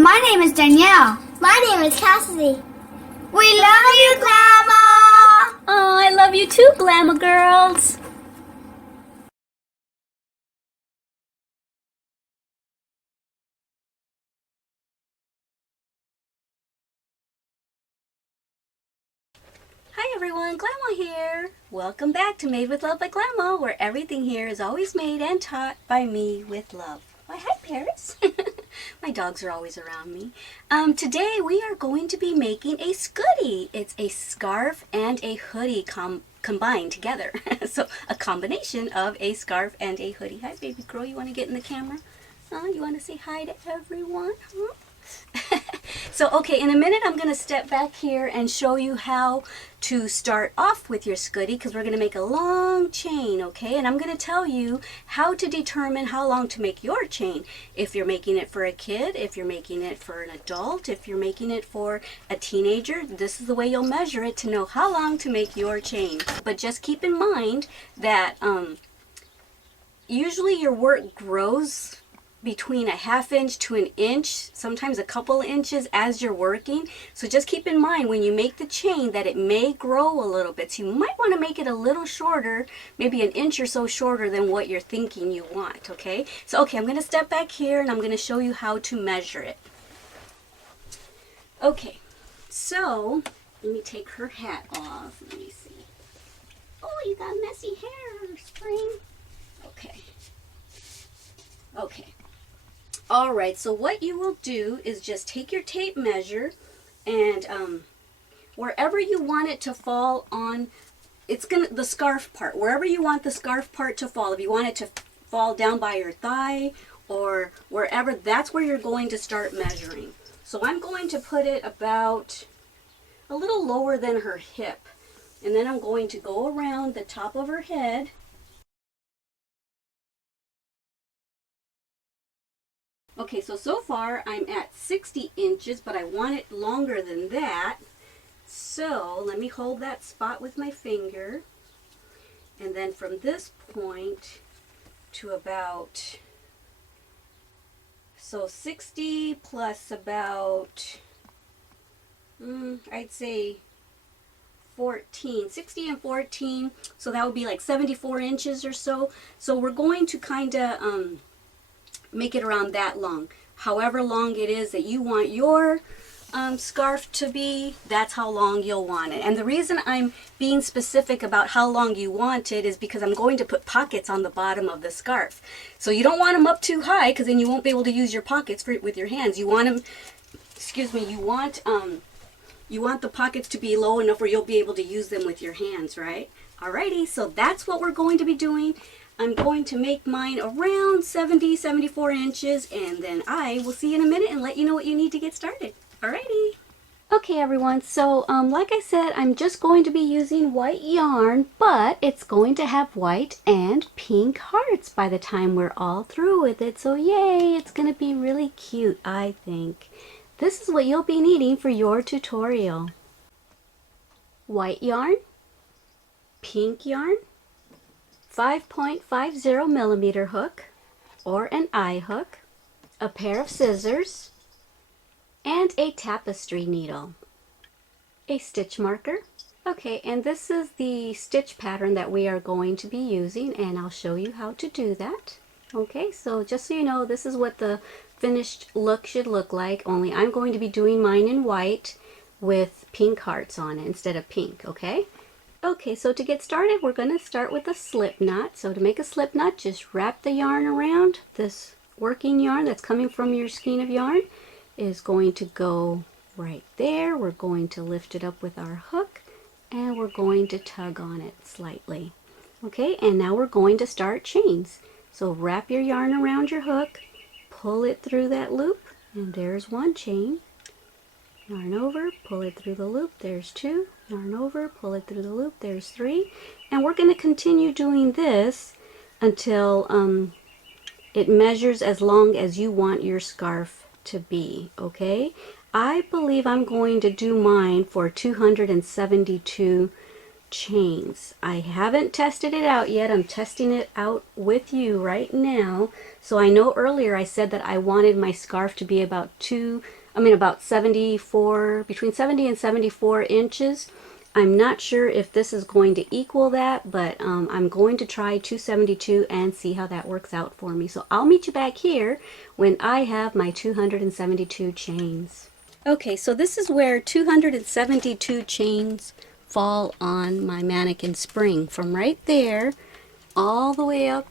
My name is Danielle. My name is Cassidy. We love you, Glama! Oh, I love you too, Glama girls. Hi everyone, Glama here. Welcome back to Made with Love by Glama, where everything here is always made and taught by me with love. Why, hi Paris. My dogs are always around me. Today we are going to be making a Scoodie. It's a scarf and a hoodie combined together. So a combination of a scarf and a hoodie. Hi baby girl, you want to get in the camera? You want to say hi to everyone? Huh? So, okay, in a minute I'm going to step back here and show you how to start off with your Scoodie, because we're going to make a long chain, okay? And I'm going to tell you how to determine how long to make your chain. If you're making it for a kid, if you're making it for an adult, if you're making it for a teenager, this is the way you'll measure it to know how long to make your chain. But just keep in mind that usually your work grows between a ½ inch to an inch, sometimes a couple inches as you're working. So just keep in mind when you make the chain that it may grow a little bit. So you might want to make it a little shorter, maybe an inch or so shorter than what you're thinking you want, okay? So, okay, I'm going to step back here and I'm going to show you how to measure it. Okay, so let me take her hat off. Let me see. Oh, you got messy hair, Spring. Okay. Okay. All right, so what you will do is just take your tape measure and wherever you want it to fall on, the scarf part, wherever you want the scarf part to fall, if you want it to fall down by your thigh or wherever, that's where you're going to start measuring. So I'm going to put it about a little lower than her hip, and then I'm going to go around the top of her head. Okay, so far I'm at 60 inches, but I want it longer than that. So let me hold that spot with my finger. And then from this point to about, so 60 plus about, I'd say 14, 60 and 14. So that would be like 74 inches or so. So we're going to kind of, make it around that long. However long it is that you want your scarf to be, that's how long you'll want it. And the reason I'm being specific about how long you want it is because I'm going to put pockets on the bottom of the scarf. So you don't want them up too high, because then you won't be able to use your pockets with your hands. You want them, excuse me, you want the pockets to be low enough where you'll be able to use them with your hands, right? Alrighty, so that's what we're going to be doing. I'm going to make mine around 70, 74 inches, and then I will see you in a minute and let you know what you need to get started. Alrighty. Okay everyone, so like I said, I'm just going to be using white yarn, but it's going to have white and pink hearts by the time we're all through with it. So yay, it's going to be really cute, I think. This is what you'll be needing for your tutorial. White yarn, pink yarn, 5.50 millimeter hook or an eye hook, a pair of scissors, and a tapestry needle, a stitch marker. Okay, and this is the stitch pattern that we are going to be using, and I'll show you how to do that. Okay, so just so you know, this is what the finished look should look like, only I'm going to be doing mine in white with pink hearts on it instead of pink, okay? Okay, so to get started, we're going to start with a slip knot. So to make a slip knot, just wrap the yarn around. This working yarn that's coming from your skein of yarn is going to go right there. We're going to lift it up with our hook, and we're going to tug on it slightly. Okay, and now we're going to start chains. So wrap your yarn around your hook, pull it through that loop, and there's one chain. Yarn over, pull it through the loop, there's 2. Yarn over, pull it through the loop, there's 3. And we're going to continue doing this until it measures as long as you want your scarf to be, okay? I believe I'm going to do mine for 272 chains. I haven't tested it out yet. I'm testing it out with you right now. So I know earlier I said that I wanted my scarf to be about about 74, between 70 and 74 inches. I'm not sure if this is going to equal that, but I'm going to try 272 and see how that works out for me. So I'll meet you back here when I have my 272 chains. Okay, so this is where 272 chains fall on my mannequin spring. From right there all the way up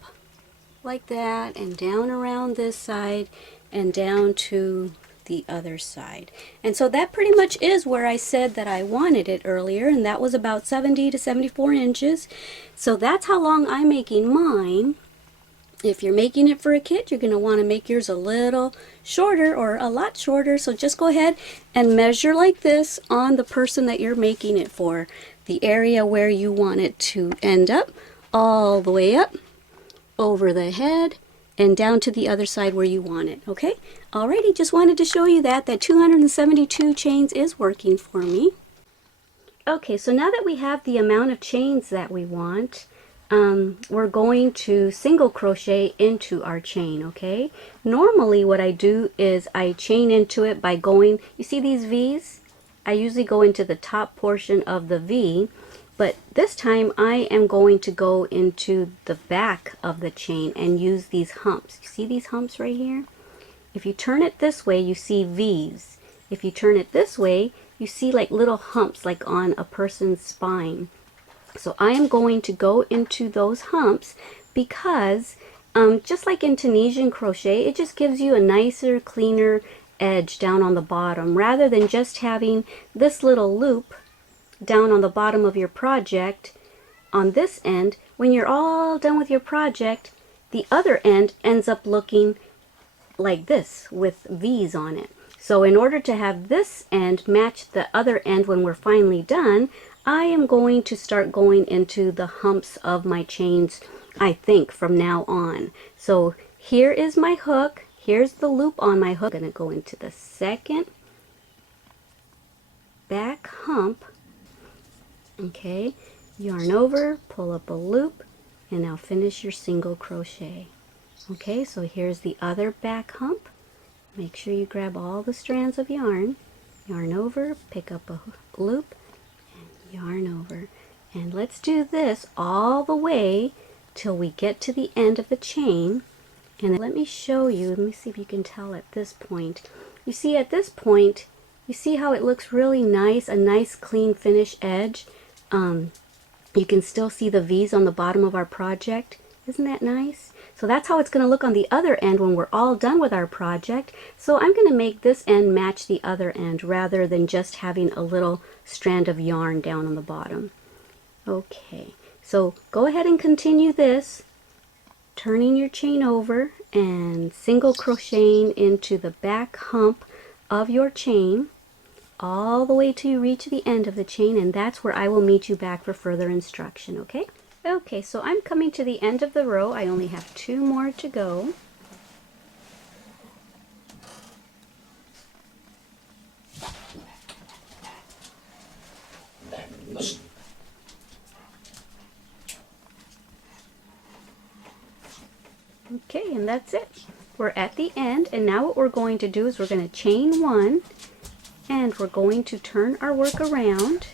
like that, and down around this side and down to the other side. And so that pretty much is where I said that I wanted it earlier, and that was about 70 to 74 inches. So that's how long I'm making mine. If you're making it for a kid, you're going to want to make yours a little shorter or a lot shorter. So just go ahead and measure like this on the person that you're making it for. The area where you want it to end up, all the way up, over the head, and down to the other side where you want it. Okay? Alrighty, just wanted to show you that 272 chains is working for me. Okay, so now that we have the amount of chains that we want, we're going to single crochet into our chain, okay? Normally what I do is I chain into it by going, you see these V's? I usually go into the top portion of the V, but this time I am going to go into the back of the chain and use these humps. You see these humps right here? If you turn it this way, you see V's. If you turn it this way, you see like little humps like on a person's spine. So I am going to go into those humps because just like in Tunisian crochet, it just gives you a nicer, cleaner edge down on the bottom rather than just having this little loop down on the bottom of your project on this end. When you're all done with your project, the other end ends up looking like this with V's on it. So in order to have this end match the other end when we're finally done, I am going to start going into the humps of my chains, I think, from now on. So here is my hook. Here's the loop on my hook. I'm going to go into the second back hump. Okay, yarn over, pull up a loop, and now finish your single crochet. Okay, so here's the other back hump. Make sure you grab all the strands of yarn, yarn over, pick up a loop, and yarn over. And let's do this all the way till we get to the end of the chain. And let me show you, let me see if you can tell at this point. You see at this point, you see how it looks really nice, a nice clean finish edge. You can still see the V's on the bottom of our project. Isn't that nice? So that's how it's going to look on the other end when we're all done with our project. So I'm going to make this end match the other end rather than just having a little strand of yarn down on the bottom. Okay, so go ahead and continue this, turning your chain over and single crocheting into the back hump of your chain all the way till you reach the end of the chain, and that's where I will meet you back for further instruction, okay? Okay, so I'm coming to the end of the row. I only have 2 more to go. Okay, and that's it. We're at the end, and now what we're going to do is we're going to chain 1, and we're going to turn our work around,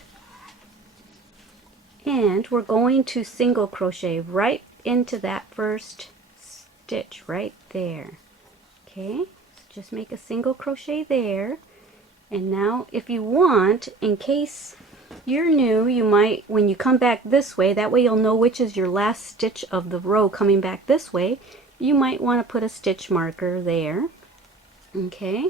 and we're going to single crochet right into that first stitch right there. Okay, so just make a single crochet there. And now if you want, in case you're new, you might, when you come back this way, that way you'll know which is your last stitch of the row coming back this way, you might want to put a stitch marker there. Okay,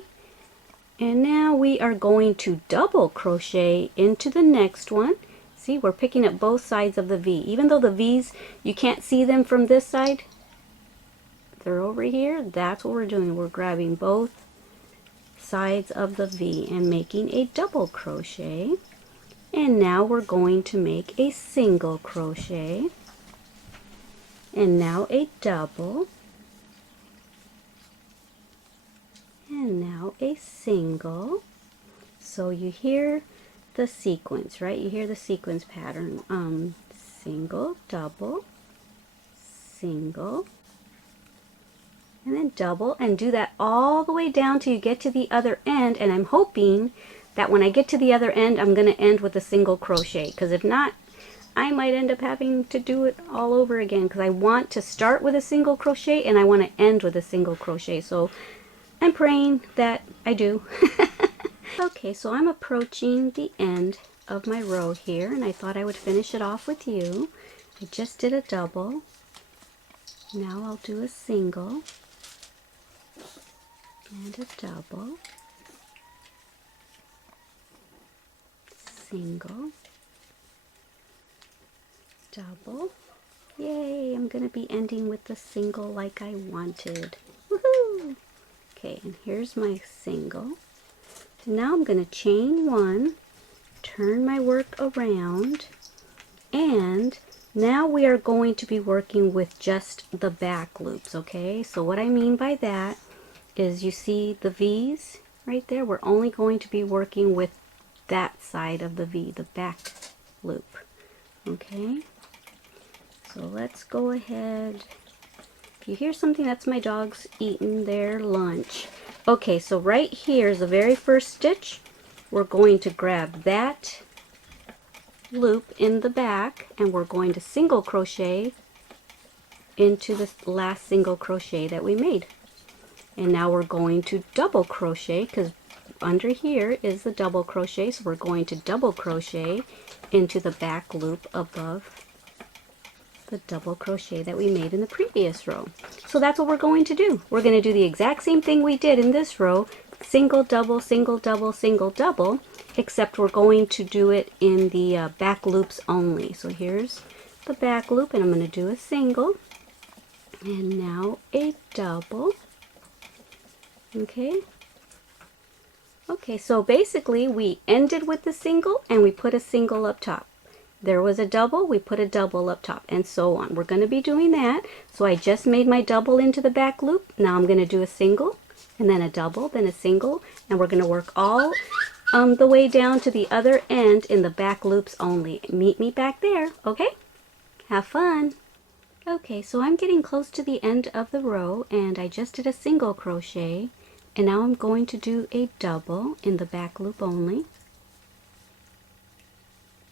and now we are going to double crochet into the next one. See, we're picking up both sides of the V. Even though the V's, you can't see them from this side, they're over here. That's what we're doing. We're grabbing both sides of the V and making a double crochet. And now we're going to make a single crochet. And now a double. And now a single. So you hear the sequence, right? You hear the sequence pattern. Single, double, single, and then double, and do that all the way down till you get to the other end. And I'm hoping that when I get to the other end, I'm going to end with a single crochet, because if not, I might end up having to do it all over again, because I want to start with a single crochet and I want to end with a single crochet. So I'm praying that I do. Okay, so I'm approaching the end of my row here, and I thought I would finish it off with you. I just did a double. Now I'll do a single and a double, single, double. Yay, I'm going to be ending with the single like I wanted. Woohoo! Okay, and here's my single. Now I'm going to chain one, turn my work around, and now we are going to be working with just the back loops, okay? So what I mean by that is, you see the V's right there? We're only going to be working with that side of the V, the back loop, okay? So let's go ahead. If you hear something, that's my dogs eating their lunch. Okay, so right here is the very first stitch. We're going to grab that loop in the back, and we're going to single crochet into the last single crochet that we made. And now we're going to double crochet, because under here is the double crochet, so we're going to double crochet into the back loop above the double crochet that we made in the previous row. So that's what we're going to do. We're going to do the exact same thing we did in this row, single, double, single, double, single, double, except we're going to do it in the back loops only. So here's the back loop, and I'm going to do a single, and now a double. Okay. Okay, so basically we ended with the single and we put a single up top. There was a double, we put a double up top, and so on. We're going to be doing that. So I just made my double into the back loop. Now I'm going to do a single, and then a double, then a single, and we're going to work all the way down to the other end in the back loops only. Meet me back there, okay? Have fun. Okay, so I'm getting close to the end of the row, and I just did a single crochet, and now I'm going to do a double in the back loop only.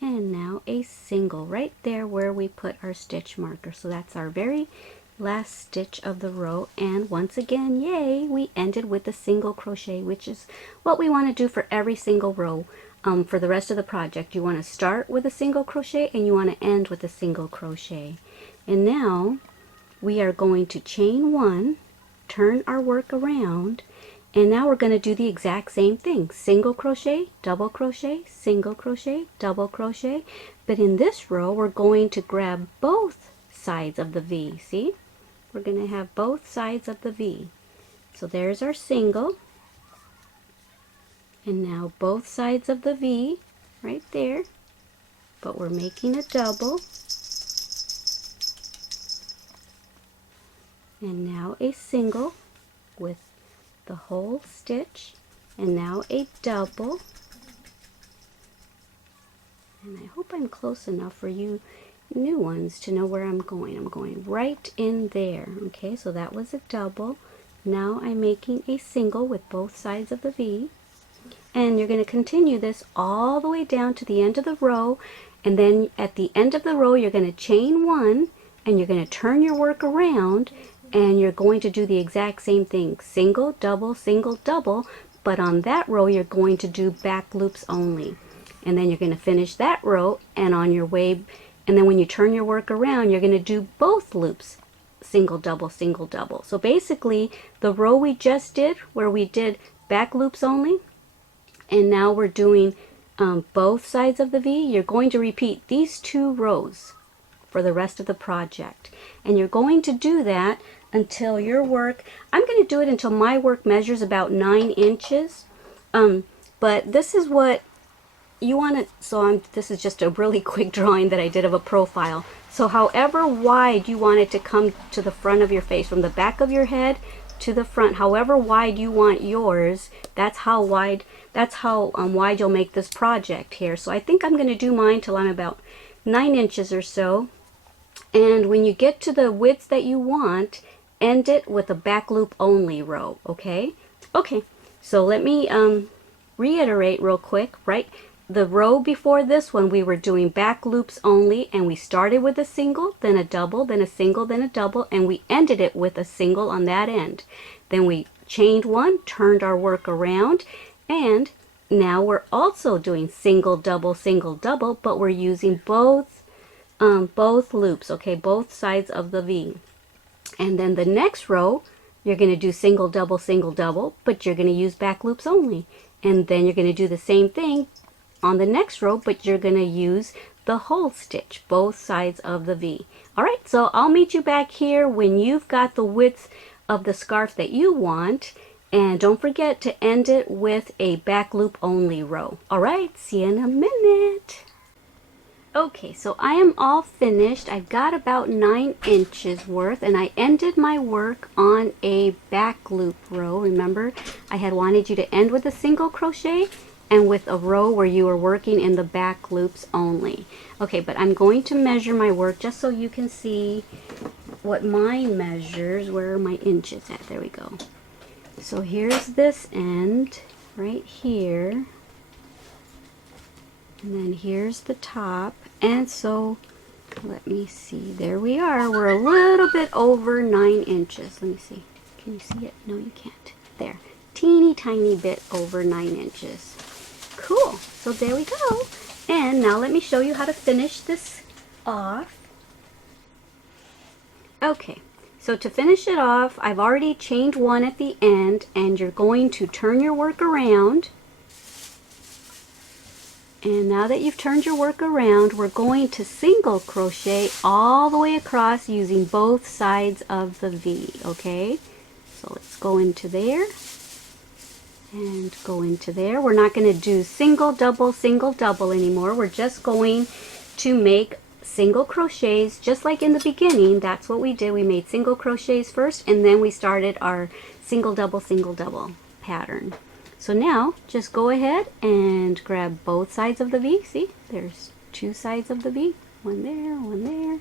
And now a single right there where we put our stitch marker. So that's our very last stitch of the row, and once again, yay, we ended with a single crochet, which is what we want to do for every single row. For the rest of the project, you want to start with a single crochet and you want to end with a single crochet. And now we are going to chain one, turn our work around, and now we're going to do the exact same thing. Single crochet, double crochet, single crochet, double crochet. But in this row, we're going to grab both sides of the V. See? We're going to have both sides of the V. So there's our single. And now both sides of the V right there. But we're making a double. And now a single with the whole stitch, and now a double. And I hope I'm close enough for you new ones to know where I'm going. I'm going right in there. Okay, so that was a double. Now I'm making a single with both sides of the V, and you're going to continue this all the way down to the end of the row, and then at the end of the row you're going to chain one, and you're going to turn your work around, and you're going to do the exact same thing. Single, double, but on that row you're going to do back loops only. And then you're going to finish that row, and on your way, and then when you turn your work around, you're going to do both loops. Single, double, single, double. So basically, the row we just did, where we did back loops only, and now we're doing both sides of the V, you're going to repeat these two rows for the rest of the project. And you're going to do that until your work, I'm going to do it until my work measures about 9 inches. But this is what you want to, so this is just a really quick drawing that I did of a profile. So however wide you want it to come to the front of your face, from the back of your head to the front, however wide you want yours, that's how wide you'll make this project here. So I think I'm going to do mine till I'm about 9 inches or so. And when you get to the width that you want, end it with a back loop only row, okay? Okay, so let me reiterate real quick, right? The row before this one, we were doing back loops only, and we started with a single, then a double, then a single, then a double, and we ended it with a single on that end. Then we chained one, turned our work around, and now we're also doing single, double, but we're using both loops, okay, both sides of the V. And then the next row, you're going to do single, double, but you're going to use back loops only. And then you're going to do the same thing on the next row, but you're going to use the whole stitch, both sides of the V. All right, so I'll meet you back here when you've got the width of the scarf that you want. And don't forget to end it with a back loop only row. All right, see you in a minute. Okay, so I am all finished. I've got about 9 inches worth, and I ended my work on a back loop row. Remember, I had wanted you to end with a single crochet and with a row where you are working in the back loops only. Okay, but I'm going to measure my work just so you can see what mine measures. Where are my inches at? There we go. So here's this end right here. And then here's the top. And so, let me see. There we are. We're a little bit over 9 inches. Let me see. Can you see it? No, you can't. There. Teeny tiny bit over 9 inches. Cool. So there we go. And now let me show you how to finish this off. Okay. So to finish it off, I've already chained one at the end, and you're going to turn your work around. And now that you've turned your work around, we're going to single crochet all the way across using both sides of the V, okay? So let's go into there and go into there. We're not going to do single, double anymore. We're just going to make single crochets just like in the beginning. That's what we did. We made single crochets first, and then we started our single, double pattern. So now, just go ahead and grab both sides of the V. See, there's 2 sides of the V. One there.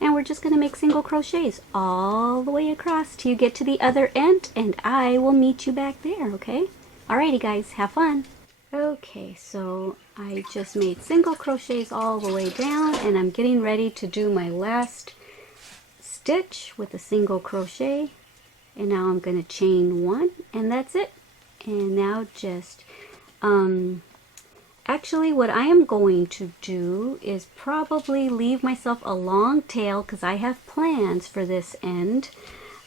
And we're just going to make single crochets all the way across till you get to the other end, and I will meet you back there, okay? Alrighty guys, have fun. Okay, so I just made single crochets all the way down, and I'm getting ready to do my last stitch with a single crochet. And now I'm going to chain 1, and that's it. And now just, actually what I am going to do is probably leave myself a long tail because I have plans for this end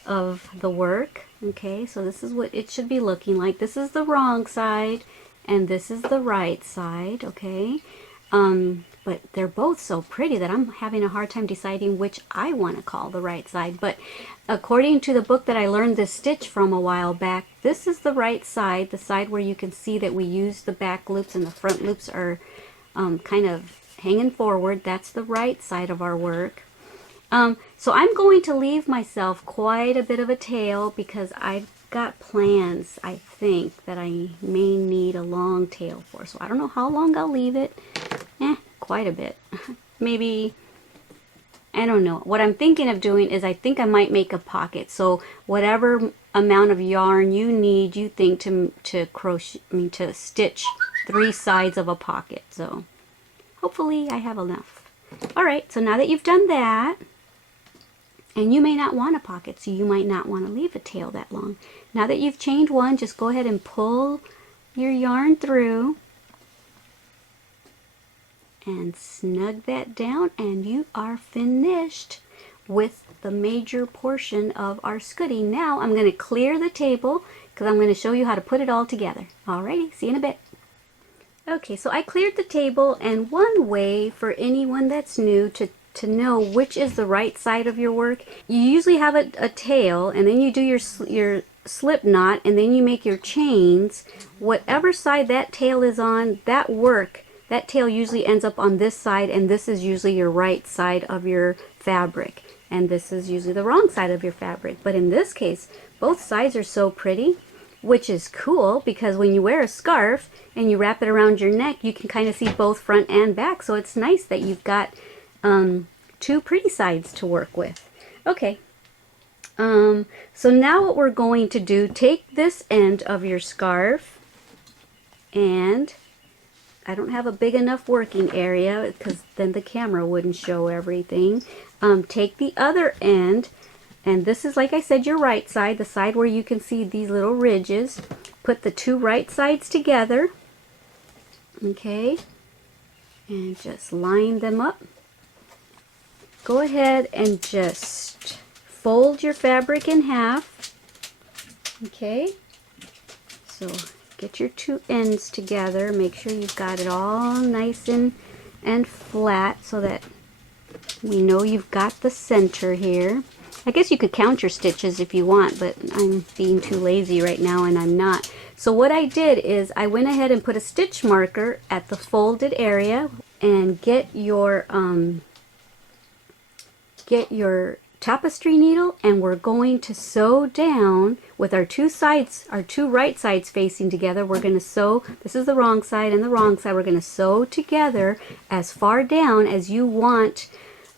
of the work. Okay, so this is what it should be looking like. This is the wrong side and this is the right side, okay? But they're both so pretty that I'm having a hard time deciding which I want to call the right side. But according to the book that I learned this stitch from a while back, this is the right side, the side where you can see that we use the back loops and the front loops are kind of hanging forward. That's the right side of our work. So I'm going to leave myself quite a bit of a tail because I've got plans, I think, that I may need a long tail for. So I don't know how long I'll leave it. Quite a bit. Maybe, I don't know. What I'm thinking of doing is I think I might make a pocket. So whatever amount of yarn you need, you think to crochet, to stitch 3 sides of a pocket. So hopefully I have enough. All right, so now that you've done that, and you may not want a pocket, so you might not want to leave a tail that long. Now that you've chained 1, just go ahead and pull your yarn through and snug that down, and you are finished with the major portion of our Scoodie. Now I'm going to clear the table because I'm going to show you how to put it all together. Alrighty, see you in a bit. Okay, so I cleared the table, and one way for anyone that's new to know which is the right side of your work, you usually have a tail, and then you do your slip knot, and then you make your chains. Whatever side that tail is on, that tail usually ends up on this side, and this is usually your right side of your fabric. and this is usually the wrong side of your fabric. But in this case, both sides are so pretty, which is cool because when you wear a scarf and you wrap it around your neck, you can kind of see both front and back. So it's nice that you've got two pretty sides to work with. Okay. So now what we're going to do, take this end of your scarf, and I don't have a big enough working area because then the camera wouldn't show everything. Take the other end, and this is, like I said, your right side, the side where you can see these little ridges. Put the two right sides together, okay, and just line them up. Go ahead and just fold your fabric in half, okay, so get your two ends together, make sure you've got it all nice and flat so that we know you've got the center here. I guess you could count your stitches if you want, but I'm being too lazy right now and I'm not. So what I did is I went ahead and put a stitch marker at the folded area, and get your tapestry needle, and we're going to sew down with our two sides, our two right sides facing together. We're going to sew, this is the wrong side and the wrong side, we're going to sew together as far down as you want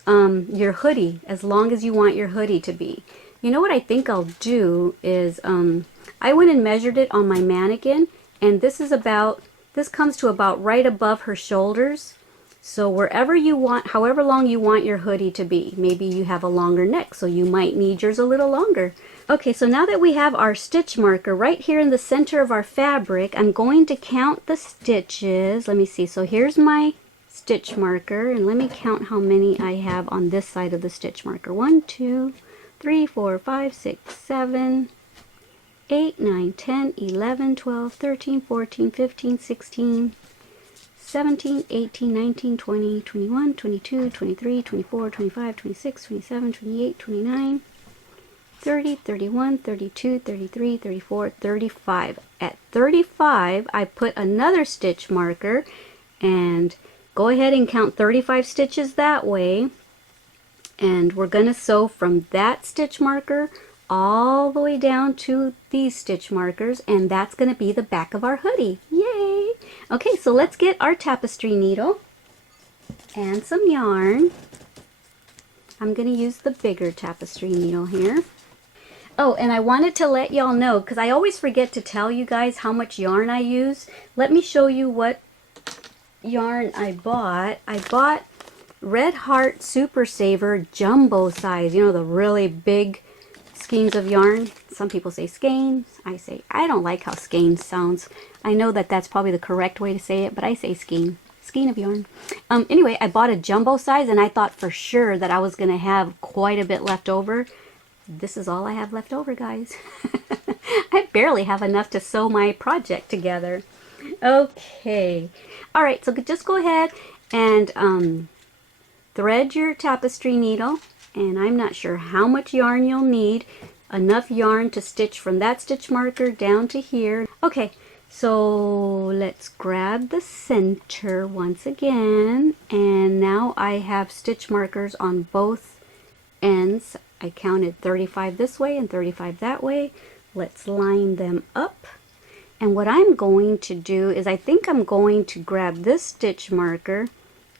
your hoodie, as long as you want your hoodie to be. You know what I think I'll do is, I went and measured it on my mannequin, and this comes to about right above her shoulders. So wherever you want, however long you want your hoodie to be. Maybe you have a longer neck, so you might need yours a little longer. Okay, so now that we have our stitch marker right here in the center of our fabric, I'm going to count the stitches. Let me see. So here's my stitch marker, and let me count how many I have on this side of the stitch marker. 1, 2, 3, 4, 5, 6, 7, 8, 9, 10, 11, 12, 13, 14, 15, 16, 17, 18, 19, 20, 21, 22, 23, 24, 25, 26, 27, 28, 29, 30, 31, 32, 33, 34, 35. At 35, I put another stitch marker, and go ahead and count 35 stitches that way. And we're going to sew from that stitch marker all the way down to these stitch markers, and that's going to be the back of our hoodie. Yay! Okay, so let's get our tapestry needle and some yarn. I'm going to use the bigger tapestry needle here. Oh, and I wanted to let y'all know, because I always forget to tell you guys how much yarn I use. Let me show you what yarn I bought. I bought Red Heart Super Saver Jumbo size. You know, the really big skeins of yarn. Some people say skeins. I don't like how skeins sounds. I know that that's probably the correct way to say it, but I say skein. Skein of yarn. Anyway, I bought a jumbo size, and I thought for sure that I was going to have quite a bit left over. This is all I have left over, guys. I barely have enough to sew my project together. Okay. Alright, so just go ahead and thread your tapestry needle. And I'm not sure how much yarn you'll need. Enough yarn to stitch from that stitch marker down to here. Okay, so let's grab the center once again. And now I have stitch markers on both ends. I counted 35 this way and 35 that way. Let's line them up. And what I'm going to do is I think I'm going to grab this stitch marker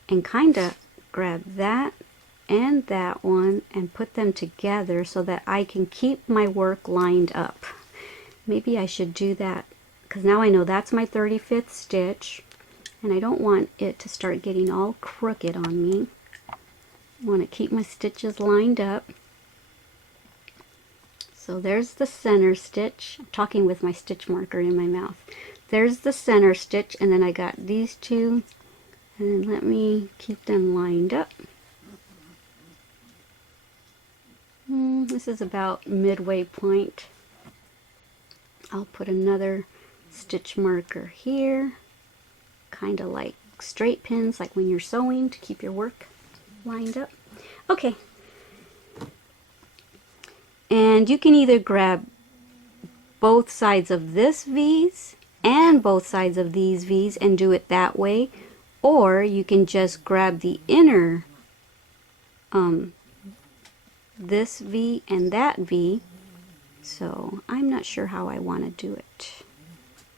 and kind of grab that and that one and put them together so that I can keep my work lined up. Maybe I should do that because now I know that's my 35th stitch, and I don't want it to start getting all crooked on me. I want to keep my stitches lined up. So there's the center stitch. I'm talking with my stitch marker in my mouth. There's the center stitch, and then I got these two, and let me keep them lined up. This is about midway point. I'll put another stitch marker here, kind of like straight pins, like when you're sewing, to keep your work lined up. Okay. And you can either grab both sides of this V's and both sides of these V's and do it that way, or you can just grab the inner this V and that V. So I'm not sure how I want to do it.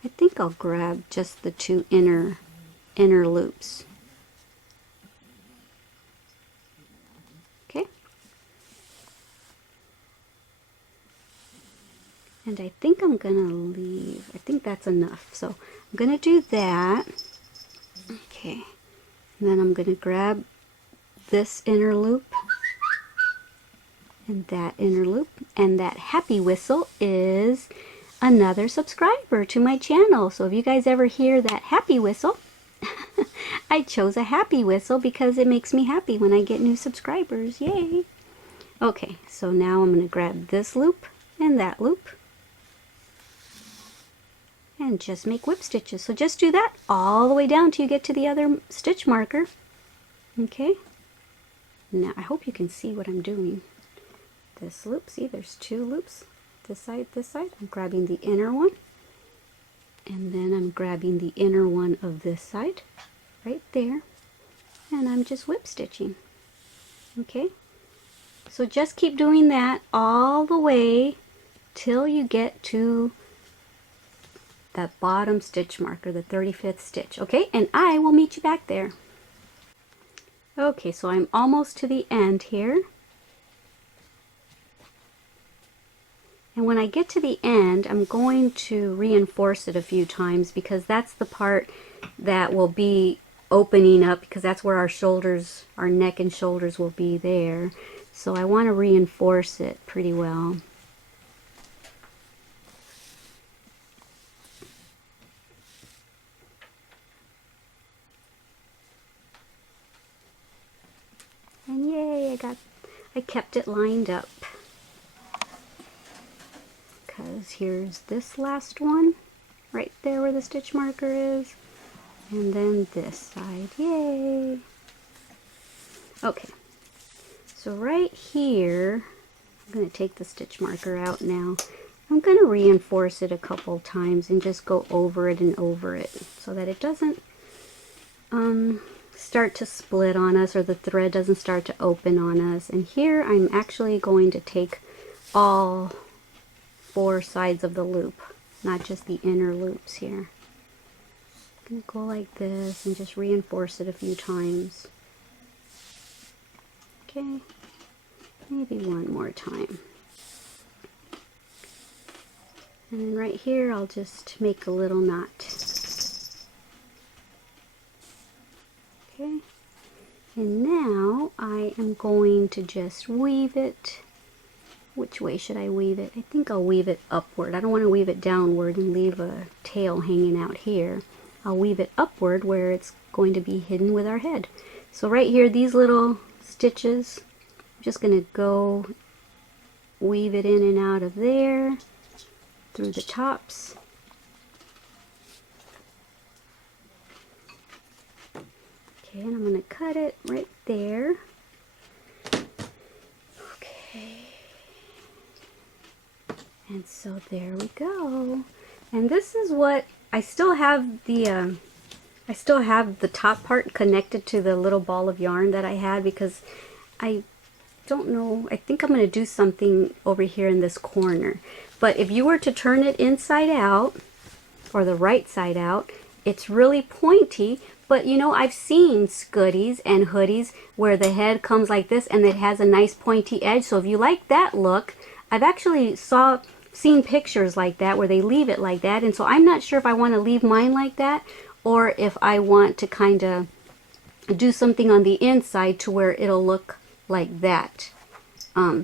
I think I'll grab just the two inner loops. Okay. And I think I'm gonna leave, I think that's enough. So I'm gonna do that. Okay. And then I'm gonna grab this inner loop and that inner loop, and that happy whistle is another subscriber to my channel. So if you guys ever hear that happy whistle, I chose a happy whistle because it makes me happy when I get new subscribers. Yay! Okay, so now I'm going to grab this loop and that loop and just make whip stitches. So just do that all the way down till you get to the other stitch marker. Okay, now I hope you can see what I'm doing. This loop, see there's two loops, this side, I'm grabbing the inner one, and then I'm grabbing the inner one of this side, right there, and I'm just whip stitching. Okay, so just keep doing that all the way till you get to that bottom stitch marker, the 35th stitch, okay, and I will meet you back there. Okay, so I'm almost to the end here. And when I get to the end, I'm going to reinforce it a few times because that's the part that will be opening up, because that's where our shoulders, our neck and shoulders will be there. So I want to reinforce it pretty well. And yay, I kept it lined up. Because here's this last one right there where the stitch marker is, and then this side. Yay! Okay, so right here I'm going to take the stitch marker out now. I'm going to reinforce it a couple times and just go over it and over it so that it doesn't start to split on us, or the thread doesn't start to open on us. And here I'm actually going to take all 4 sides of the loop, not just the inner loops here. I'm going to go like this and just reinforce it a few times. Okay, maybe one more time. And then right here I'll just make a little knot. Okay, and now I am going to just weave it. Which way should I weave it? I think I'll weave it upward. I don't want to weave it downward and leave a tail hanging out here. I'll weave it upward where it's going to be hidden with our head. So right here, these little stitches, I'm just going to go weave it in and out of there, through the tops. Okay, and I'm going to cut it right there. And so there we go. And this is what I still have the top part connected to the little ball of yarn that I had, because I don't know, I think I'm going to do something over here in this corner. But if you were to turn it inside out, or the right side out, it's really pointy. But you know, I've seen Scoodies and hoodies where the head comes like this and it has a nice pointy edge. So if you like that look, I've actually seen pictures like that where they leave it like that. And so I'm not sure if I want to leave mine like that, or if I want to kind of do something on the inside to where it'll look like that.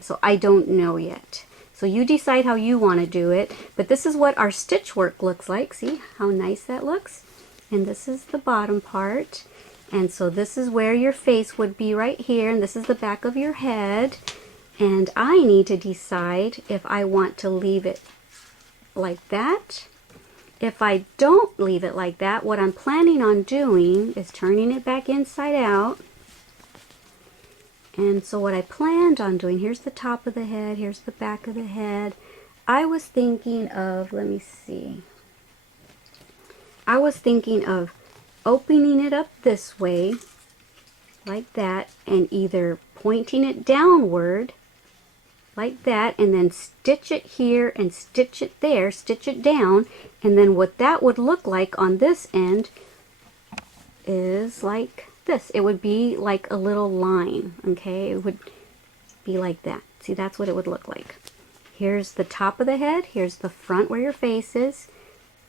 So I don't know yet. So you decide how you want to do it. But this is what our stitch work looks like. See how nice that looks? And this is the bottom part. And so this is where your face would be right here. And this is the back of your head. And I need to decide if I want to leave it like that. If I don't leave it like that, what I'm planning on doing is turning it back inside out. And so what I planned on doing, here's the top of the head, here's the back of the head. I was thinking of, let me see. I was thinking of opening it up this way, like that, and either pointing it downward like that, and then stitch it here and stitch it there, stitch it down, and then what that would look like on this end is like this. It would be like a little line, okay? It would be like that. See, that's what it would look like. Here's the top of the head, here's the front where your face is,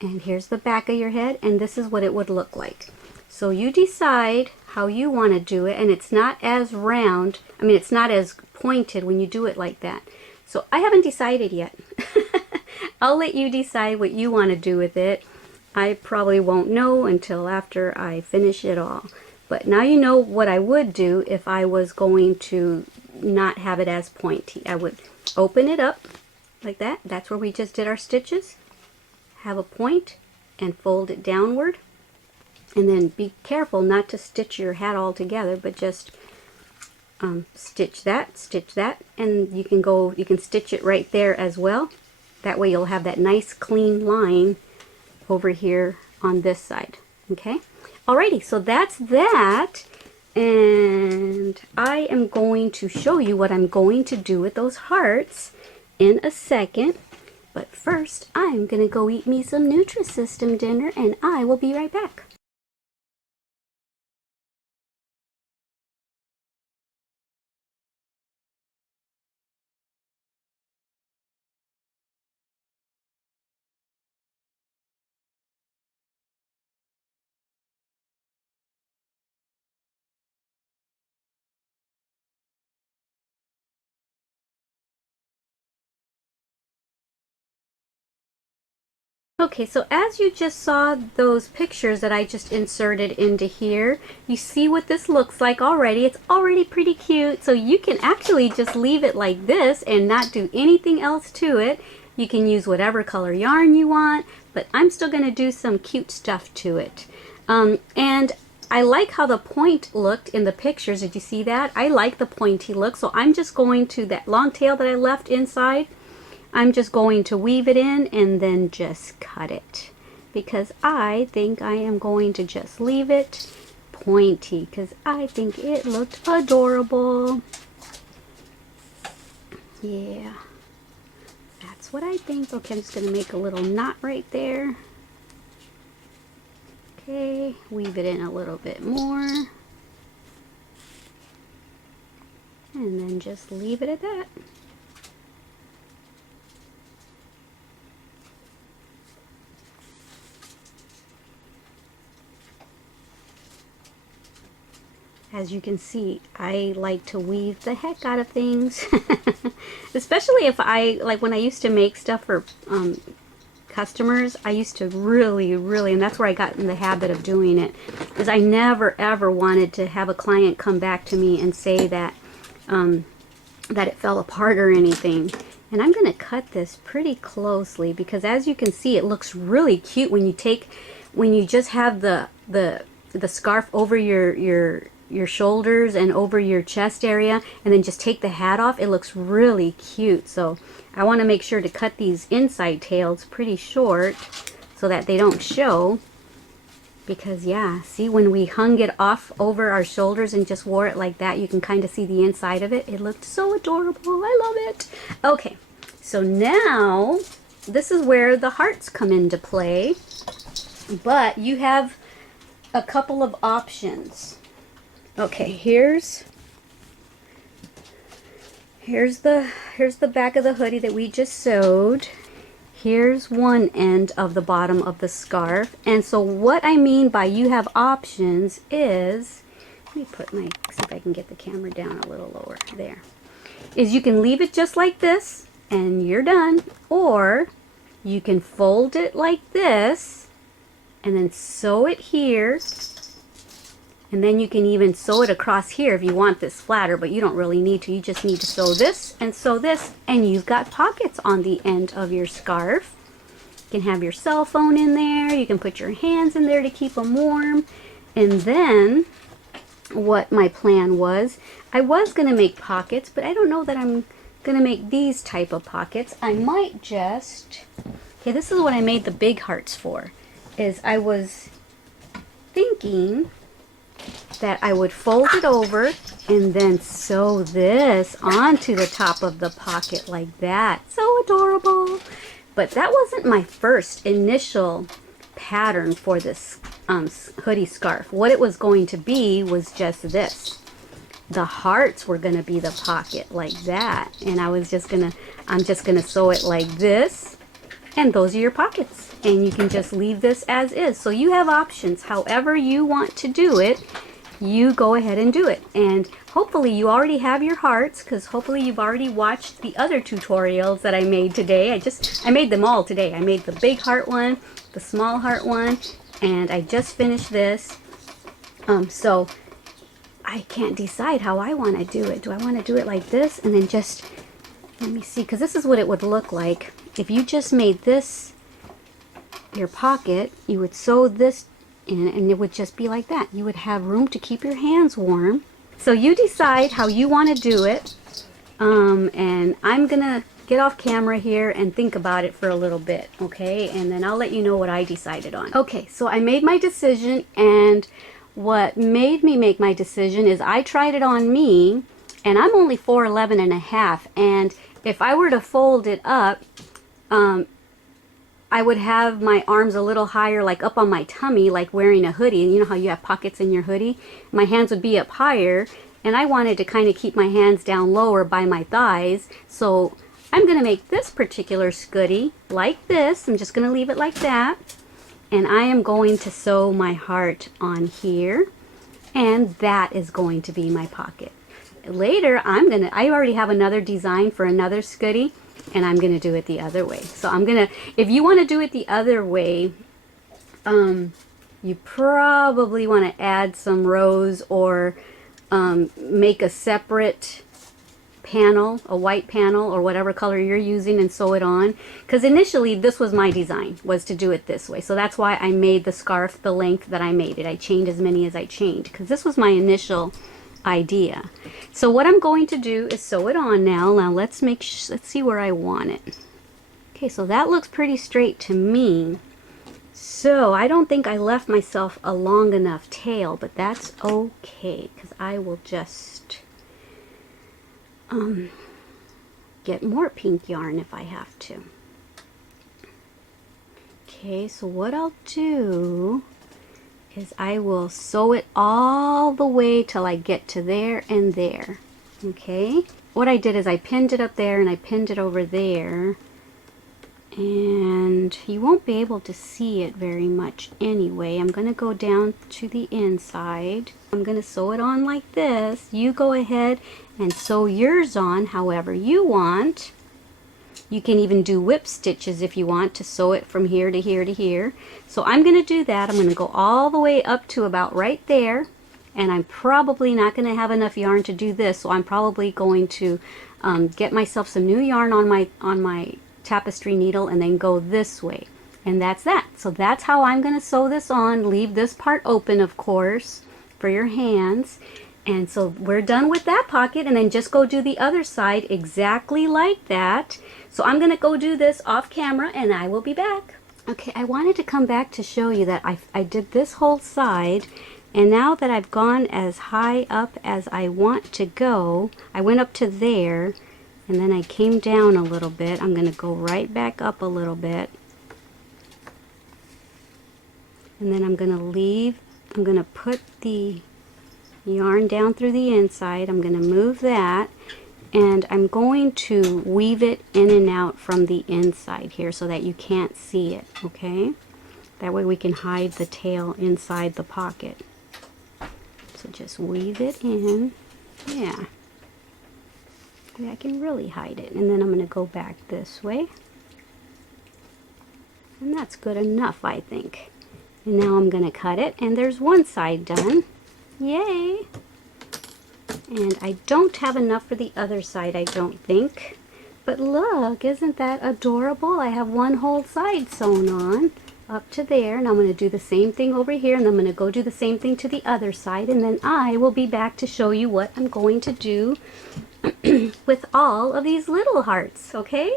and here's the back of your head, and this is what it would look like. So you decide how you want to do it, and it's not as round, I mean it's not as pointed when you do it like that. So I haven't decided yet. I'll let you decide what you want to do with it. I probably won't know until after I finish it all. But now you know what I would do if I was going to not have it as pointy. I would open it up like that. That's where we just did our stitches. Have a point and fold it downward. And then be careful not to stitch your hat all together, but just stitch that, and you can stitch it right there as well. That way you'll have that nice clean line over here on this side. Okay, alrighty, so that's that, and I am going to show you what I'm going to do with those hearts in a second. But first, I'm gonna go eat me some Nutrisystem dinner, and I will be right back. Okay, so as you just saw those pictures that I just inserted into here, you see what this looks like already. It's already pretty cute, so you can actually just leave it like this and not do anything else to it. You can use whatever color yarn you want, but I'm still going to do some cute stuff to it. And I like how the point looked in the pictures. Did you see that? I like the pointy look, so I'm just going to, that long tail that I left inside, I'm just going to weave it in and then just cut it, because I think I am going to just leave it pointy because I think it looked adorable. Yeah, that's what I think. Okay, I'm just going to make a little knot right there. Okay, weave it in a little bit more and then just leave it at that. As you can see, I like to weave the heck out of things. Especially if like when I used to make stuff for customers, I used to really, and that's where I got in the habit of doing it, is I never ever wanted to have a client come back to me and say that that it fell apart or anything. And I'm going to cut this pretty closely because as you can see, it looks really cute when you just have the scarf over your shoulders and over your chest area, and then just take the hat off. It looks really cute. So I want to make sure to cut these inside tails pretty short so that they don't show, because yeah, see, when we hung it off over our shoulders and just wore it like that, you can kind of see the inside of it. It looked so adorable. I love it. Okay, so now this is where the hearts come into play, but you have a couple of options. Okay, here's the back of the hoodie that we just sewed. Here's one end of the bottom of the scarf. And so what I mean by you have options is, let me put see if I can get the camera down a little lower. There. Is you can leave it just like this and you're done, or you can fold it like this and then sew it here. And then you can even sew it across here if you want this flatter, but you don't really need to. You just need to sew this, and you've got pockets on the end of your scarf. You can have your cell phone in there. You can put your hands in there to keep them warm. And then what my plan was, I was going to make pockets, but I don't know that I'm going to make these type of pockets. I might just, okay, this is what I made the big hearts for, is I was thinking that I would fold it over and then sew this onto the top of the pocket like that. So adorable. But that wasn't my first initial pattern for this hoodie scarf. What it was going to be was just this. The hearts were going to be the pocket like that. And I'm just going to sew it like this. And those are your pockets. And you can just leave this as is. So you have options. However you want to do it, you go ahead and do it. And hopefully you already have your hearts, because hopefully you've already watched the other tutorials that I made today. I made them all today. I made the big heart one, the small heart one, and I just finished this. So I can't decide how I want to do it. Do I want to do it like this and then just, let me see, because this is what it would look like. If you just made this your pocket, you would sew this in and it would just be like that. You would have room to keep your hands warm. So you decide how you want to do it. And I'm gonna get off camera here and think about it for a little bit, okay? And then I'll let you know what I decided on. Okay, so I made my decision, and what made me make my decision is I tried it on me, and I'm only 4'11" and a half, and if I were to fold it up, I would have my arms a little higher, like up on my tummy, like wearing a hoodie. And you know how you have pockets in your hoodie? My hands would be up higher, and I wanted to kind of keep my hands down lower by my thighs. So I'm going to make this particular Scoodie like this. I'm just going to leave it like that. And I am going to sew my heart on here, and that is going to be my pocket. Later, I already have another design for another Scoodie, and I'm going to do it the other way. So if you want to do it the other way, you probably want to add some rows or make a separate panel, a white panel or whatever color you're using, and sew it on. Because initially this was my design, was to do it this way. So that's why I made the scarf the length that I made it. I chained as many as I chained, because this was my initial idea. So what I'm going to do is sew it on now. Now let's see where I want it. Okay, so that looks pretty straight to me. So I don't think I left myself a long enough tail, but that's okay, because I will just get more pink yarn if I have to. Okay, so what I'll do is I will sew it all the way till I get to there and there. Okay, what I did is I pinned it up there and I pinned it over there, and you won't be able to see it very much anyway. I'm going to go down to the inside. I'm going to sew it on like this. You go ahead and sew yours on however you want. You can even do whip stitches if you want to sew it from here to here to here. So I'm going to do that. I'm going to go all the way up to about right there, and I'm probably not going to have enough yarn to do this, so I'm probably going to get myself some new yarn on my tapestry needle and then go this way. And that's that. So that's how I'm going to sew this on. Leave this part open, of course, for your hands. And so we're done with that pocket, and then just go do the other side exactly like that. So I'm going to go do this off camera, and I will be back. Okay, I wanted to come back to show you that I did this whole side, and now that I've gone as high up as I want to go, I went up to there, and then I came down a little bit. I'm going to go right back up a little bit. And then I'm going to put the yarn down through the inside. I'm going to move that, and I'm going to weave it in and out from the inside here so that you can't see it, okay? That way we can hide the tail inside the pocket. So just weave it in. Yeah. I can really hide it. And then I'm going to go back this way. And that's good enough, I think. And now I'm going to cut it, and there's one side done. Yay! And I don't have enough for the other side, I don't think. But look, isn't that adorable? I have one whole side sewn on up to there, and I'm going to do the same thing over here, and I'm going to go do the same thing to the other side, and then I will be back to show you what I'm going to do with all of these little hearts, okay?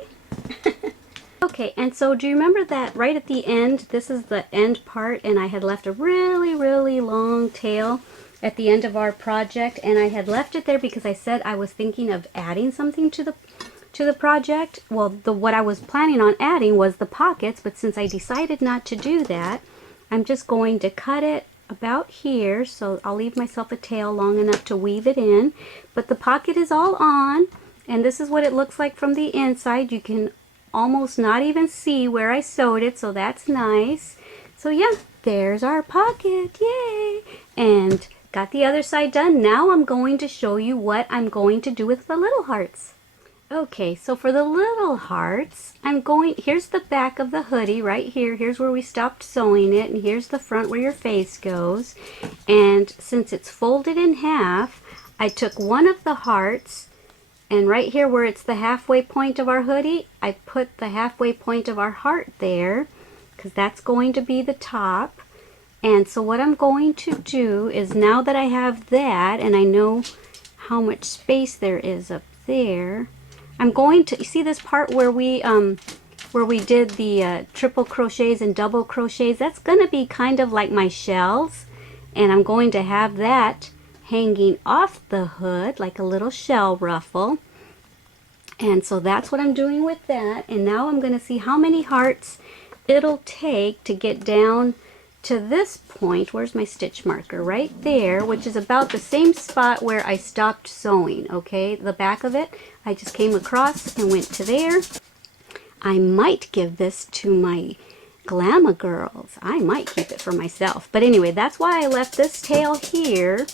Okay, and so do you remember that right at the end, this is the end part, and I had left a really, really long tail? at the end of our project, and I had left it there because I said I was thinking of adding something to the project. Well, what I was planning on adding was the pockets, but since I decided not to do that, I'm just going to cut it about here, so I'll leave myself a tail long enough to weave it in. But the pocket is all on, and this is what it looks like from the inside. You can almost not even see where I sewed it, so that's nice. So yeah, there's our pocket, yay! And got the other side done. Now I'm going to show you what I'm going to do with the little hearts. Okay, so for the little hearts, here's the back of the hoodie right here. Here's where we stopped sewing it, and here's the front where your face goes. And since it's folded in half, I took one of the hearts, and right here where it's the halfway point of our hoodie, I put the halfway point of our heart there, because that's going to be the top. And so what I'm going to do is, now that I have that, and I know how much space there is up there, I'm going to, you see this part where we did the triple crochets and double crochets? That's going to be kind of like my shells, and I'm going to have that hanging off the hood like a little shell ruffle. And so that's what I'm doing with that. And now I'm going to see how many hearts it'll take to get down to this point. Where's my stitch marker? Right there, which is about the same spot where I stopped sewing. Okay, the back of it, I just came across and went to there. I might give this to my Glama girls. I might keep it for myself. But anyway, that's why I left this tail here,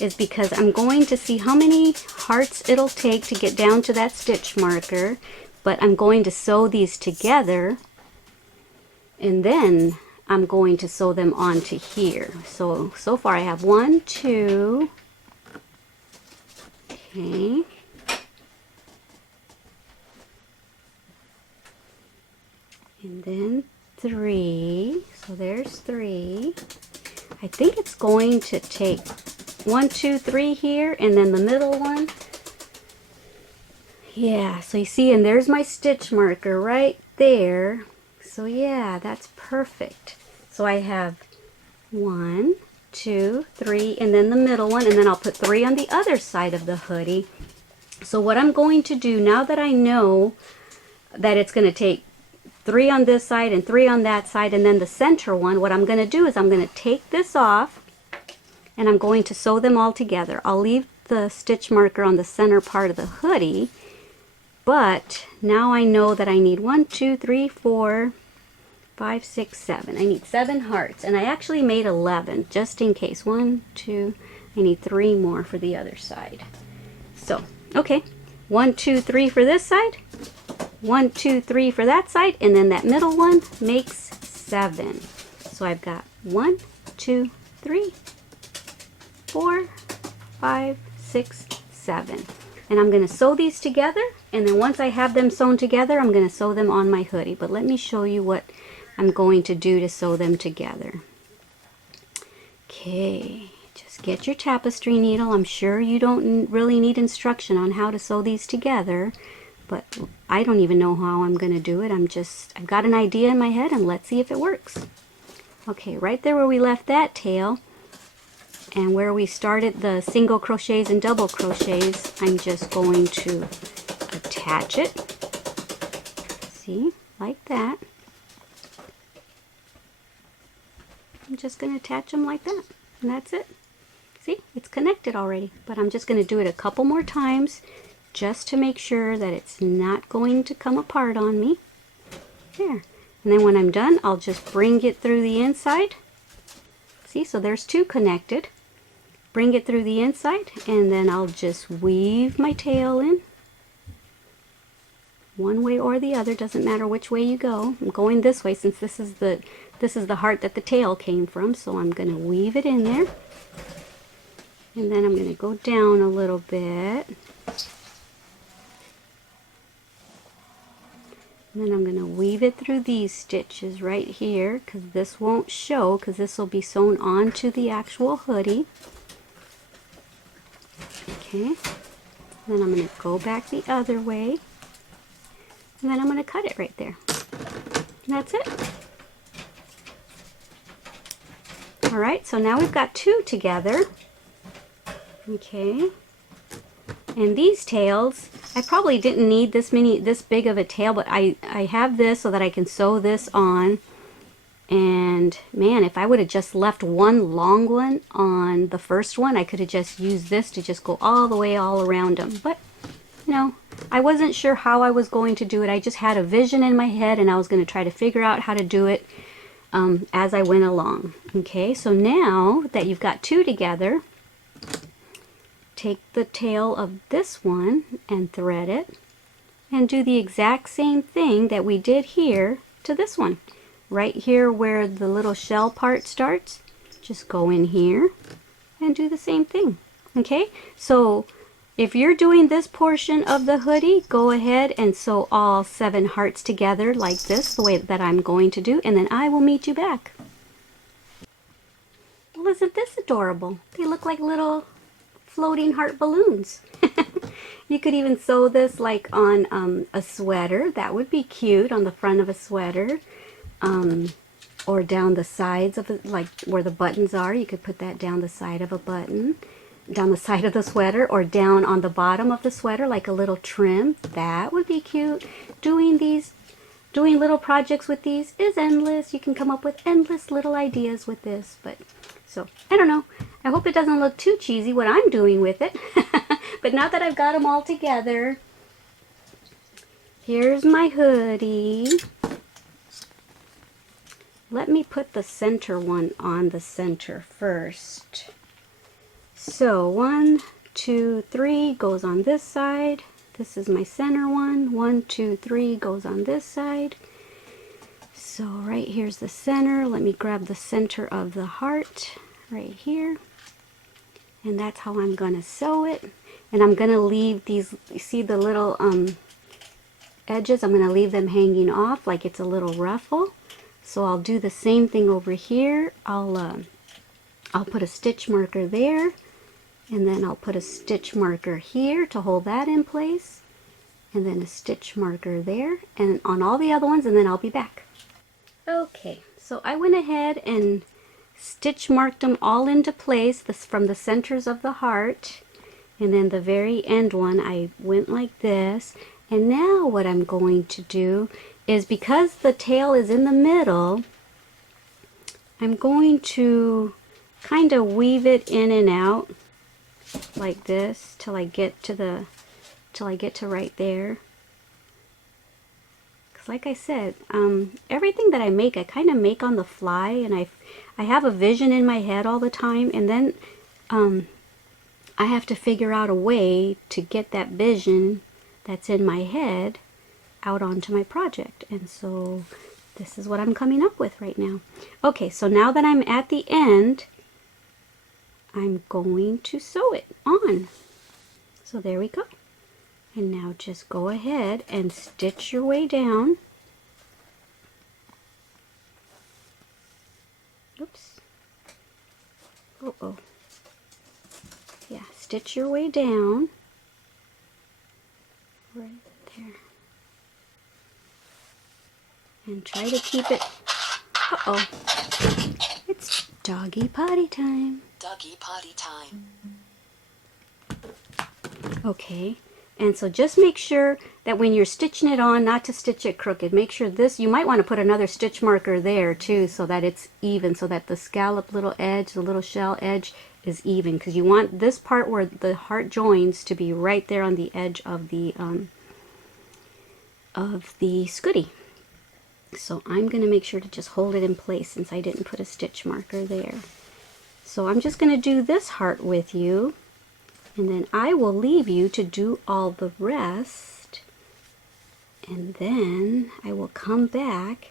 is because I'm going to see how many hearts it'll take to get down to that stitch marker. But I'm going to sew these together, and then I'm going to sew them onto here. So far I have 1, 2, okay, and then 3. So there's 3. I think it's going to take 1, 2, 3 here, and then the middle one. Yeah, so you see, and there's my stitch marker right there. So yeah, that's perfect. So I have 1, 2, 3, and then the middle one, and then I'll put 3 on the other side of the hoodie. So what I'm going to do, now that I know that it's going to take 3 on this side and 3 on that side, and then the center one, what I'm going to do is I'm going to take this off, and I'm going to sew them all together. I'll leave the stitch marker on the center part of the hoodie, but now I know that I need 1, 2, 3, 4, 5, 6, 7. I need 7 hearts, and I actually made 11 just in case. 1, 2, I need 3 more for the other side. So, okay, 1, 2, 3 for this side, 1, 2, 3 for that side, and then that middle one makes 7. So I've got 1, 2, 3, 4, 5, 6, 7. And I'm going to sew these together, and then once I have them sewn together, I'm going to sew them on my hoodie. But let me show you what I'm going to do to sew them together. Okay, just get your tapestry needle. I'm sure you don't really need instruction on how to sew these together, but I don't even know how I'm going to do it. I've got an idea in my head, and let's see if it works. Okay, right there where we left that tail, and where we started the single crochets and double crochets, I'm just going to attach it. See, like that. I'm just going to attach them like that, and that's it. See, it's connected already, but I'm just going to do it a couple more times just to make sure that it's not going to come apart on me. There. And then when I'm done, I'll just bring it through the inside. See, so there's 2 connected. Bring it through the inside, and then I'll just weave my tail in. One way or the other, doesn't matter which way you go. I'm going this way since this is the heart that the tail came from, so I'm going to weave it in there. And then I'm going to go down a little bit. And then I'm going to weave it through these stitches right here, because this won't show, because this will be sewn onto the actual hoodie. Okay, then I'm going to go back the other way, and then I'm going to cut it right there. And that's it. All right, so now we've got 2 together. Okay. And these tails, I probably didn't need this big of a tail, but I have this so that I can sew this on. And man, if I would have just left one long one on the first one, I could have just used this to just go all the way all around them. But you know, I wasn't sure how I was going to do it. I just had a vision in my head and I was going to try to figure out how to do it as I went along. Okay, so now that you've got 2 together, take the tail of this one and thread it and do the exact same thing that we did here to this one. Right here where the little shell part starts, just go in here and do the same thing. Okay, so if you're doing this portion of the hoodie, go ahead and sew all 7 hearts together like this, the way that I'm going to do, and then I will meet you back. Well, isn't this adorable? They look like little floating heart balloons. You could even sew this like on a sweater. That would be cute, on the front of a sweater. Or down the sides of it, like where the buttons are. You could put that down the side of a button, down the side of the sweater, or down on the bottom of the sweater like a little trim. That would be cute. Doing little projects with these is endless. You can come up with endless little ideas with this. But so I don't know, I hope it doesn't look too cheesy what I'm doing with it. But now that I've got them all together, here's my hoodie. Let me put the center one on the center first. So 1, 2, 3 goes on this side. This is my center one. 1, 2, 3 goes on this side. So right here's the center. Let me grab the center of the heart right here. And that's how I'm going to sew it. And I'm going to leave these, you see the little edges? I'm going to leave them hanging off like it's a little ruffle. So I'll do the same thing over here. I'll put a stitch marker there, and then I'll put a stitch marker here to hold that in place, and then a stitch marker there, and on all the other ones, and then I'll be back. Okay, so I went ahead and stitch marked them all into place from the centers of the heart, and then the very end one I went like this. And now what I'm going to do is, because the tail is in the middle, I'm going to kind of weave it in and out like this till I get to right there. Because like I said, everything that I make, I kind of make on the fly, and I have a vision in my head all the time, and then I have to figure out a way to get that vision that's in my head out onto my project. And so this is what I'm coming up with right now. Okay, so now that I'm at the end, I'm going to sew it on. So there we go. And now just go ahead and stitch your way down. Oops. Uh-oh. Yeah, stitch your way down. Right there. And try to keep it. Uh-oh. It's doggy potty time. Doggy potty time. Okay. And so just make sure that when you're stitching it on, not to stitch it crooked. Make sure this, you might want to put another stitch marker there too, so that it's even, so that the scallop little edge, the little shell edge is even, because you want this part where the heart joins to be right there on the edge of the Scoodie. So I'm going to make sure to just hold it in place since I didn't put a stitch marker there. So I'm just going to do this heart with you, and then I will leave you to do all the rest, and then I will come back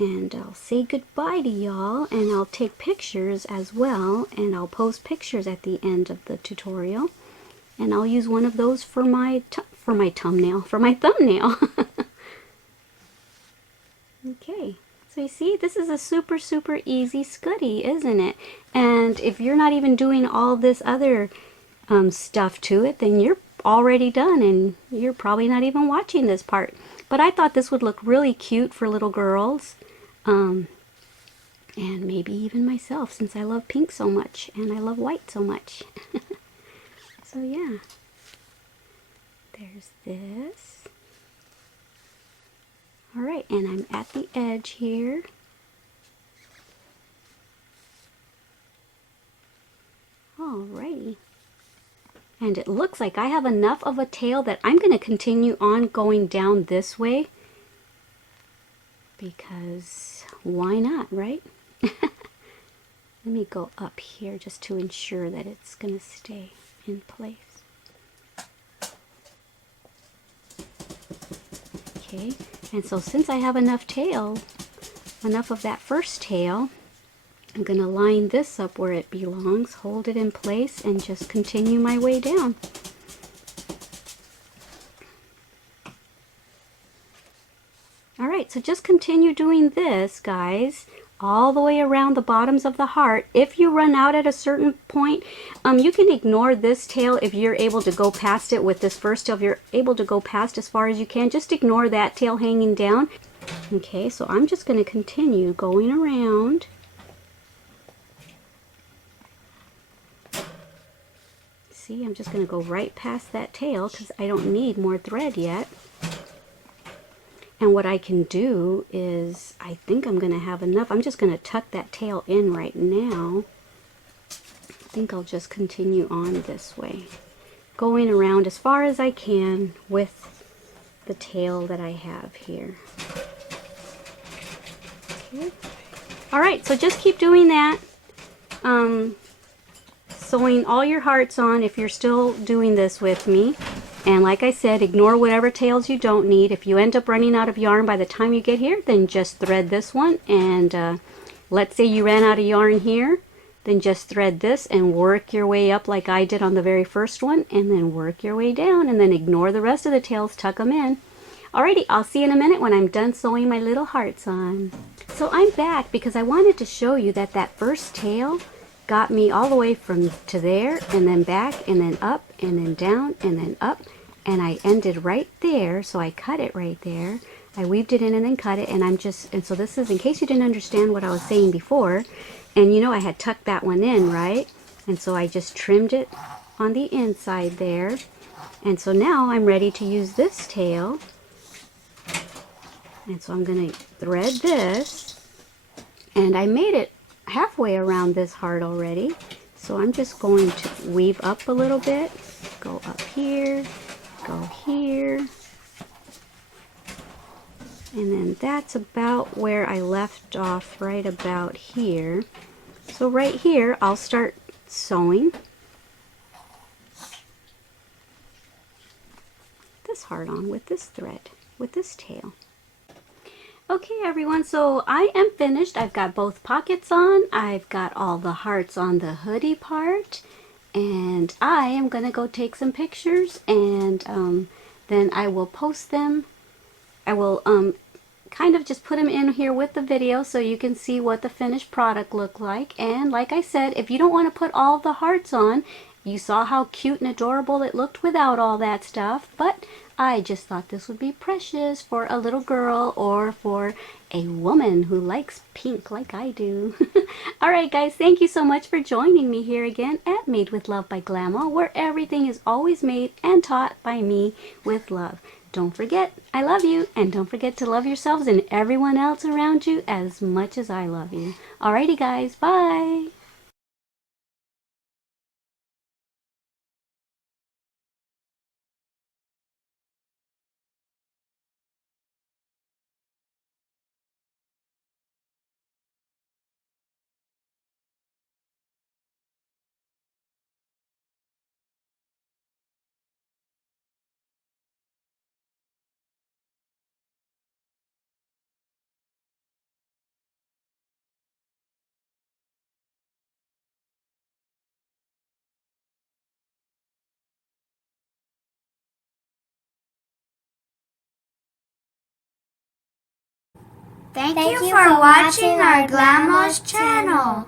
and I'll say goodbye to y'all, and I'll take pictures as well, and I'll post pictures at the end of the tutorial, and I'll use one of those for my thumbnail. Okay, so you see, this is a super easy Scoodie, isn't it? And if you're not even doing all this other stuff to it, then you're already done, and you're probably not even watching this part. But I thought this would look really cute for little girls. And maybe even myself, since I love pink so much and I love white so much. So yeah, there's this. Alright, and I'm at the edge here. Alrighty. And it looks like I have enough of a tail that I'm going to continue on going down this way. Because why not, right? Let me go up here just to ensure that it's going to stay in place. Okay, and so since I have enough tail, enough of that first tail, I'm going to line this up where it belongs, hold it in place, and just continue my way down. Alright, so just continue doing this, guys, all the way around the bottoms of the heart. If you run out at a certain point, you can ignore this tail if you're able to go past it with this first tail. If you're able to go past as far as you can, just ignore that tail hanging down. Okay, so I'm just going to continue going around. See, I'm just going to go right past that tail because I don't need more thread yet. And what I can do is, I think I'm going to have enough. I'm just going to tuck that tail in right now. I think I'll just continue on this way, going around as far as I can with the tail that I have here. Okay. Alright, so just keep doing that. Sewing all your hearts on if you're still doing this with me. And like I said, ignore whatever tails you don't need. If you end up running out of yarn by the time you get here, then just thread this one. And let's say you ran out of yarn here, then just thread this and work your way up like I did on the very first one, and then work your way down, and then ignore the rest of the tails, tuck them in. Alrighty, I'll see you in a minute when I'm done sewing my little hearts on. So I'm back because I wanted to show you that that first tail got me all the way from to there, and then back, and then up, and then down, and then up, and I ended right there. So I cut it right there, I weaved it in and then cut it, and so this is in case you didn't understand what I was saying before. And you know I had tucked that one in, right? And so I just trimmed it on the inside there. And so now I'm ready to use this tail, and so I'm going to thread this, and I made it halfway around this heart already, so I'm just going to weave up a little bit, go up here, go here, and then that's about where I left off, right about here. So right here I'll start sewing this heart on with this thread, with this tail. Okay everyone, so I am finished. I've got both pockets on, I've got all the hearts on the hoodie part, and I am going to go take some pictures, and then I will post them. I will kind of just put them in here with the video so you can see what the finished product looked like. And like I said, if you don't want to put all the hearts on, you saw how cute and adorable it looked without all that stuff, but I just thought this would be precious for a little girl or for a woman who likes pink like I do. Alright guys, thank you so much for joining me here again at Made with Love by Glama, where everything is always made and taught by me with love. Don't forget, I love you, and don't forget to love yourselves and everyone else around you as much as I love you. Alrighty guys, bye! Thank you for watching our Glama's channel.